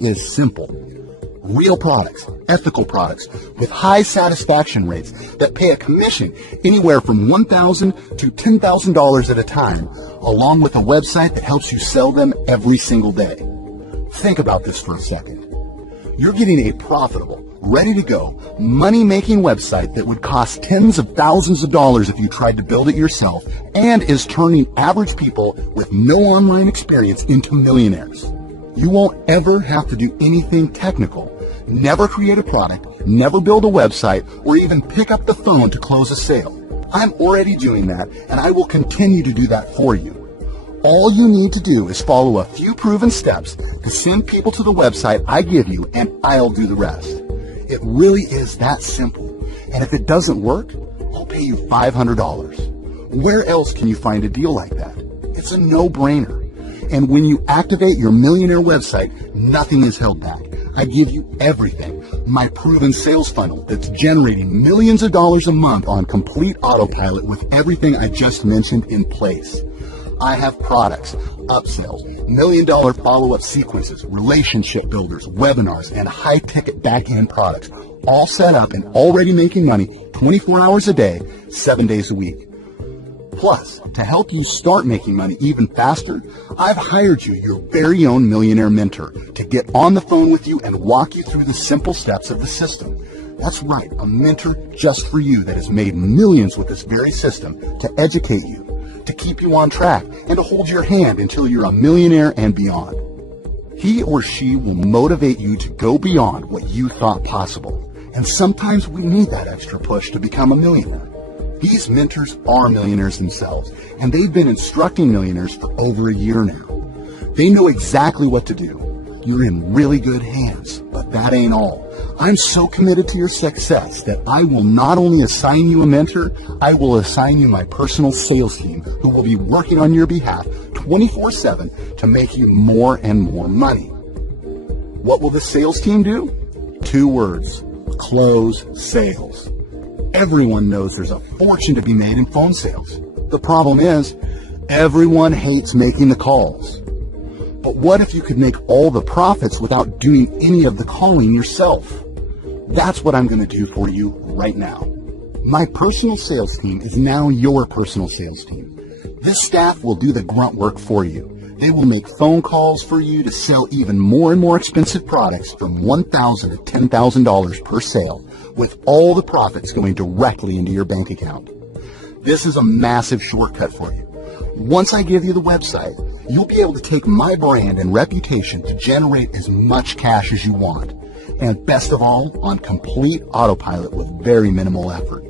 is simple. Real products, ethical products, with high satisfaction rates that pay a commission anywhere from $1,000 to $10,000 at a time, along with a website that helps you sell them every single day. Think about this for a second. You're getting a profitable, ready-to-go, money-making website that would cost tens of thousands of dollars if you tried to build it yourself, and is turning average people with no online experience into millionaires. You won't ever have to do anything technical, never create a product, never build a website, or even pick up the phone to close a sale. I'm already doing that, and I will continue to do that for you. All you need to do is follow a few proven steps to send people to the website I give you, and I'll do the rest. It really is that simple. And if it doesn't work, I'll pay you $500. Where else can you find a deal like that? It's a no-brainer. And when you activate your millionaire website, nothing is held back. I give you everything. My proven sales funnel that's generating millions of dollars a month on complete autopilot with everything I just mentioned in place. I have products, upsells, million-dollar follow-up sequences, relationship builders, webinars, and high-ticket back-end products, all set up and already making money 24 hours a day, 7 days a week. Plus, to help you start making money even faster, I've hired you your very own millionaire mentor to get on the phone with you and walk you through the simple steps of the system. That's right, a mentor just for you that has made millions with this very system to educate you, to keep you on track, and to hold your hand until you're a millionaire and beyond. He or she will motivate you to go beyond what you thought possible. And sometimes we need that extra push to become a millionaire. These mentors are millionaires themselves, and they've been instructing millionaires for over a year now. They know exactly what to do. You're in really good hands, but that ain't all. I'm so committed to your success that I will not only assign you a mentor, I will assign you my personal sales team who will be working on your behalf 24/7 to make you more and more money. What will the sales team do? 2 words: close sales. Everyone knows there's a fortune to be made in phone sales. The problem is, everyone hates making the calls. But what if you could make all the profits without doing any of the calling yourself? That's what I'm going to do for you right now. My personal sales team is now your personal sales team. This staff will do the grunt work for you. They will make phone calls for you to sell even more and more expensive products from $1,000 to $10,000 per sale, with all the profits going directly into your bank account. This is a massive shortcut for you. Once I give you the website, you'll be able to take my brand and reputation to generate as much cash as you want. And best of all, on complete autopilot with very minimal effort.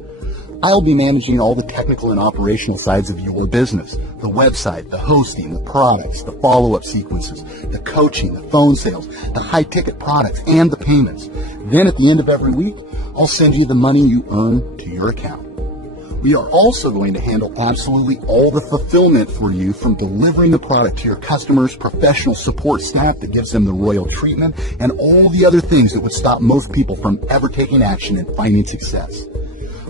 I'll be managing all the technical and operational sides of your business: the website, the hosting, the products, the follow-up sequences, the coaching, the phone sales, the high-ticket products, and the payments. Then at the end of every week, I'll send you the money you earn to your account. We are also going to handle absolutely all the fulfillment for you, from delivering the product to your customers, professional support staff that gives them the royal treatment, and all the other things that would stop most people from ever taking action and finding success.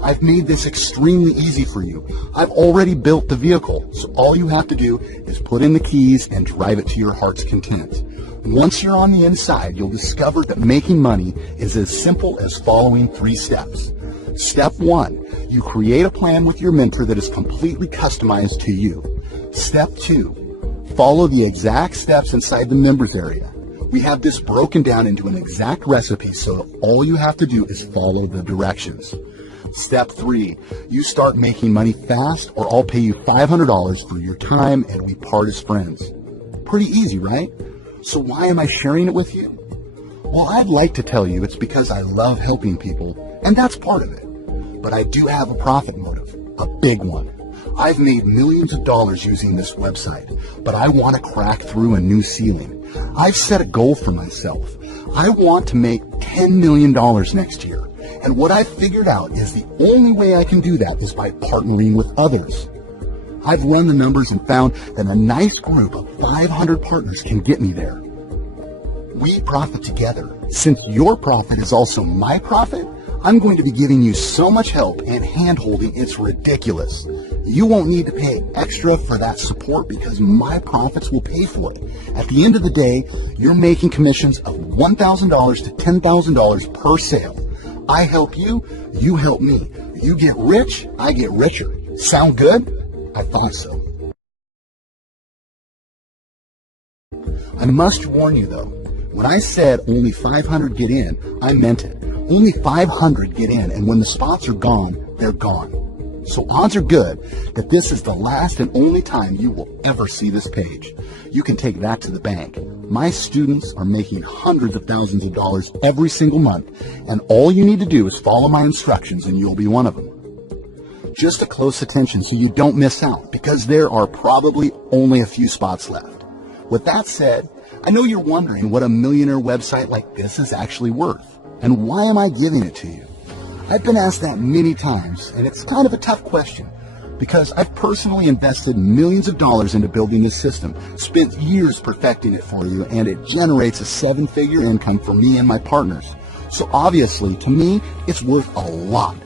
I've made this extremely easy for you. I've already built the vehicle, so all you have to do is put in the keys and drive it to your heart's content. Once you're on the inside, you'll discover that making money is as simple as following 3 steps. Step 1, you create a plan with your mentor that is completely customized to you. Step 2, follow the exact steps inside the members area. We have this broken down into an exact recipe, so all you have to do is follow the directions. Step 3, you start making money fast, or I'll pay you $500 for your time and we part as friends. Pretty easy, right? So why am I sharing it with you? Well, I'd like to tell you it's because I love helping people, and that's part of it. But I do have a profit motive, a big one. I've made millions of dollars using this website, but I want to crack through a new ceiling. I've set a goal for myself. I want to make $10 million next year. And what I've figured out is the only way I can do that is by partnering with others. I've run the numbers and found that a nice group of 500 partners can get me there. We profit together. Since your profit is also my profit, I'm going to be giving you so much help and hand-holding, it's ridiculous. You won't need to pay extra for that support because my profits will pay for it. At the end of the day, you're making commissions of $1,000 to $10,000 per sale. I help you, you help me. You get rich, I get richer. Sound good? I thought so. I must warn you though, when I said only 500 get in, I meant it. Only 500 get in, and when the spots are gone, they're gone. So odds are good that this is the last and only time you will ever see this page. You can take that to the bank. My students are making hundreds of thousands of dollars every single month, and all you need to do is follow my instructions and you'll be one of them. Just a close attention so you don't miss out, because there are probably only a few spots left. With that said, I know you're wondering what a millionaire website like this is actually worth, and why am I giving it to you? I've been asked that many times, and it's kind of a tough question, because I've personally invested millions of dollars into building this system, spent years perfecting it for you, and it generates a 7-figure income for me and my partners. So obviously, to me, it's worth a lot.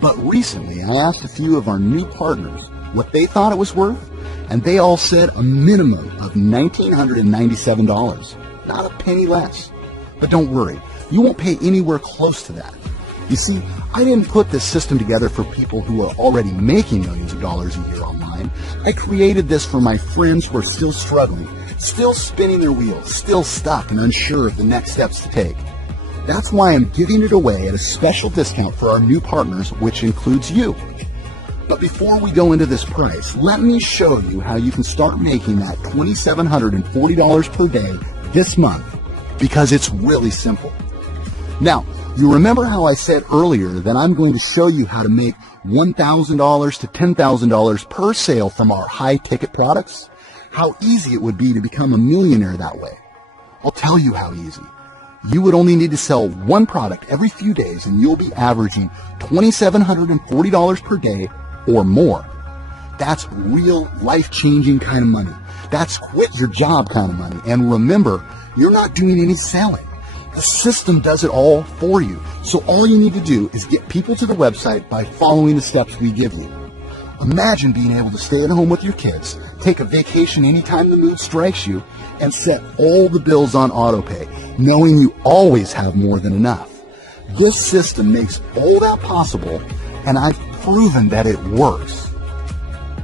But recently, I asked a few of our new partners what they thought it was worth, and they all said a minimum of $1,997, not a penny less. But don't worry, you won't pay anywhere close to that. You see, I didn't put this system together for people who are already making millions of dollars a year online. I created this for my friends who are still struggling, still spinning their wheels, still stuck and unsure of the next steps to take. That's why I'm giving it away at a special discount for our new partners, which includes you. But before we go into this price, let me show you how you can start making that $2,740 per day this month, because it's really simple. Now, you remember how I said earlier that I'm going to show you how to make $1,000 to $10,000 per sale from our high-ticket products? How easy it would be to become a millionaire that way. I'll tell you how easy. You would only need to sell one product every few days, and you'll be averaging $2,740 per day or more. That's real life-changing kind of money. That's quit your job kind of money. And remember, you're not doing any selling. The system does it all for you. So all you need to do is get people to the website by following the steps we give you. Imagine being able to stay at home with your kids, take a vacation anytime the mood strikes you, and set all the bills on autopay, knowing you always have more than enough. This system makes all that possible, and I've proven that it works.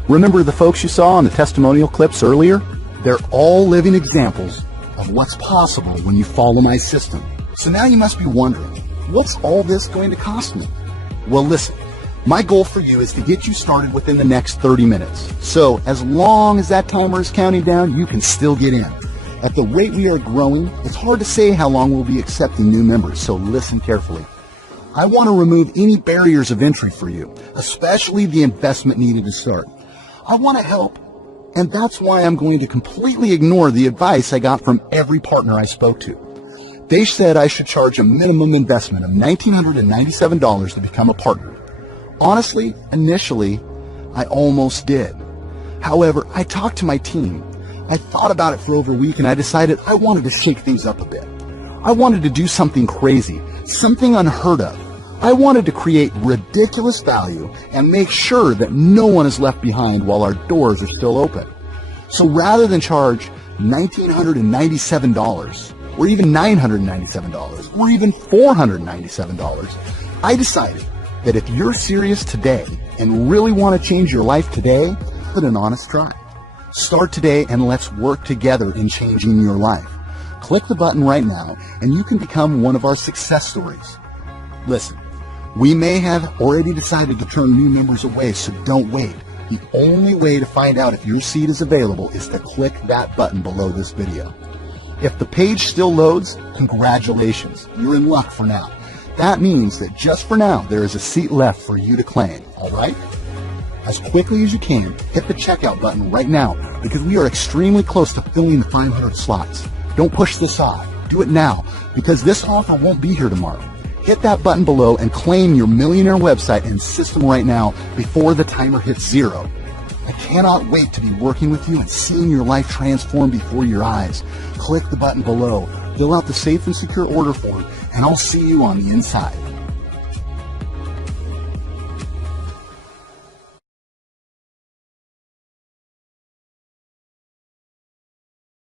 Remember the folks you saw on the testimonial clips earlier? They're all living examples of what's possible when you follow my system. So now you must be wondering, what's all this going to cost me? Well, listen, my goal for you is to get you started within the next 30 minutes. So as long as that timer is counting down, you can still get in. At the rate we are growing, it's hard to say how long we'll be accepting new members, so listen carefully. I want to remove any barriers of entry for you, especially the investment needed to start. I want to help, and that's why I'm going to completely ignore the advice I got from every partner I spoke to. They said I should charge a minimum investment of $1,997 to become a partner. Honestly, initially, I almost did. However, I talked to my team. I thought about it for over a week, and I decided I wanted to shake things up a bit. I wanted to do something crazy, something unheard of. I wanted to create ridiculous value and make sure that no one is left behind while our doors are still open. So rather than charge $1,997, or even $997, or even $497, I decided that if you're serious today and really want to change your life today, give it an honest try. Start today and let's work together in changing your life. Click the button right now and you can become one of our success stories. Listen, we may have already decided to turn new members away, so don't wait. The only way to find out if your seat is available is to click that button below this video. If the page still loads, congratulations, you're in luck for now. That means that just for now, there is a seat left for you to claim, all right? As quickly as you can, hit the checkout button right now, because we are extremely close to filling the 500 slots. Don't push this off. Do it now, because this offer won't be here tomorrow. Hit that button below and claim your millionaire website and system right now before the timer hits 0. I cannot wait to be working with you and seeing your life transform before your eyes. Click the button below, fill out the safe and secure order form, and I'll see you on the inside.